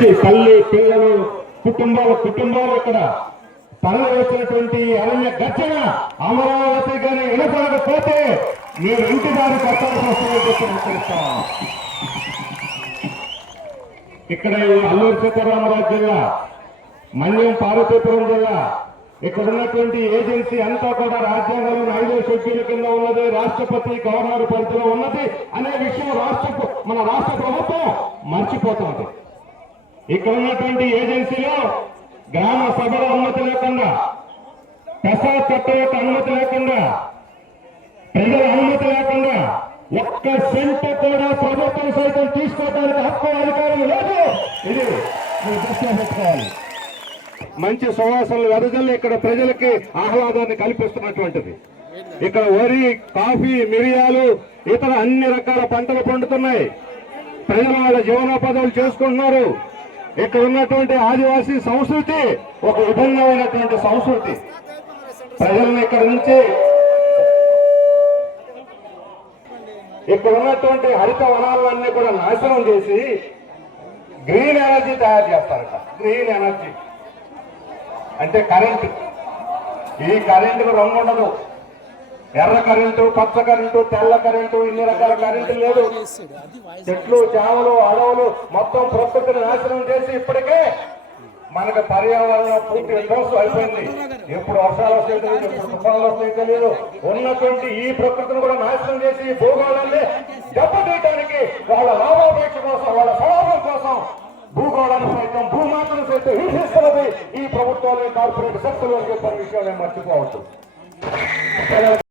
తల్లి పిల్లలు కుటుంబాలు ఇక్కడ తరలి వచ్చినటువంటి అరణ్య గర్జన అమరావతి గాని వినపడకపోతే మీరు ఇంటి దారి కట్టాల్సి వస్తుందని చెప్పి హెచ్చరిస్తాం. ఇక్కడ అల్లూరు సీతారామరాజు జిల్లా, మన్యం పార్వతీపురం జిల్లా, ఇక్కడ ఉన్నటువంటి ఏజెన్సీ అంతా కూడా రాజ్యాంగంలో 5వ షెడ్యూల్ కింద ఉన్నది, రాష్ట్రపతి గవర్నర్ పరిధిలో ఉన్నది అనే విషయం మన రాష్ట్ర ప్రభుత్వం మర్చిపోతుంది. ఇక్కడ ఉన్నటువంటి ఏజెన్సీలో గ్రామ సభల అనుమతి లేకుండా, ప్రసాద్ చట్టం యొక్క అనుమతి లేకుండా, ప్రజల అనుమతి లేకుండా ఒక్క సెంట్ కూడా ప్రభుత్వం సైతం తీసుకోవడానికి హక్కు అధికారం లేదు. ఇది మీరు దృష్టిలో పెట్టుకోవాలి. మంచి సువాసనలు వెదజల్లి ఇక్కడ ప్రజలకి ఆహ్లాదాన్ని కల్పిస్తున్నటువంటిది. ఇక్కడ వరి, కాఫీ, మిరియాలు, ఇతర అన్ని రకాల పంటలు పండుతున్నాయి. ప్రజలు వాళ్ళ జీవనోపాధులు చేసుకుంటున్నారు. ఇక్కడ ఉన్నటువంటి ఆదివాసీ సంస్కృతి ఒక విభిన్నమైనటువంటి సంస్కృతి. ప్రజలను ఇక్కడ నుంచి ఇక్కడ ఉన్నటువంటి హరిత వనాలన్నీ కూడా నాశనం చేసి గ్రీన్ ఎనర్జీ తయారు చేస్తారట. గ్రీన్ ఎనర్జీ అంటే కరెంటు. ఈ కరెంటుకు రంగు ఉండదు. ఎర్ర కరెంటు, పచ్చ కరెంటు, తెల్ల కరెంటు, ఇన్ని రకాల కరెంటు లేదు. చెట్లు, చేమలు, అడవులు మొత్తం ప్రకృతిని నాశనం చేసి ఇప్పటికే మనకు పర్యావరణం పూర్తి విధ్వంసం అయిపోయింది. ఎప్పుడు వర్షాలు వస్తాయి తెలియదు, ఎప్పుడు తుఫాన్లు వస్తాయి తెలియదు. ఉన్నటువంటి ఈ ప్రకృతిని కూడా నాశనం చేసి ఈ భూగోళాన్ని దెబ్బతీయడానికి వాళ్ళ లాభాపేక్ష కోసం, వాళ్ళ స్వలాభం కోసం భూగోళాన్ని సైతం, భూమాతను సైతం హింసిస్తున్నది ఈ ప్రభుత్వాలు, కార్పొరేట్ శక్తులు అని చెప్పిన విషయం నేను మర్చిపోవచ్చు.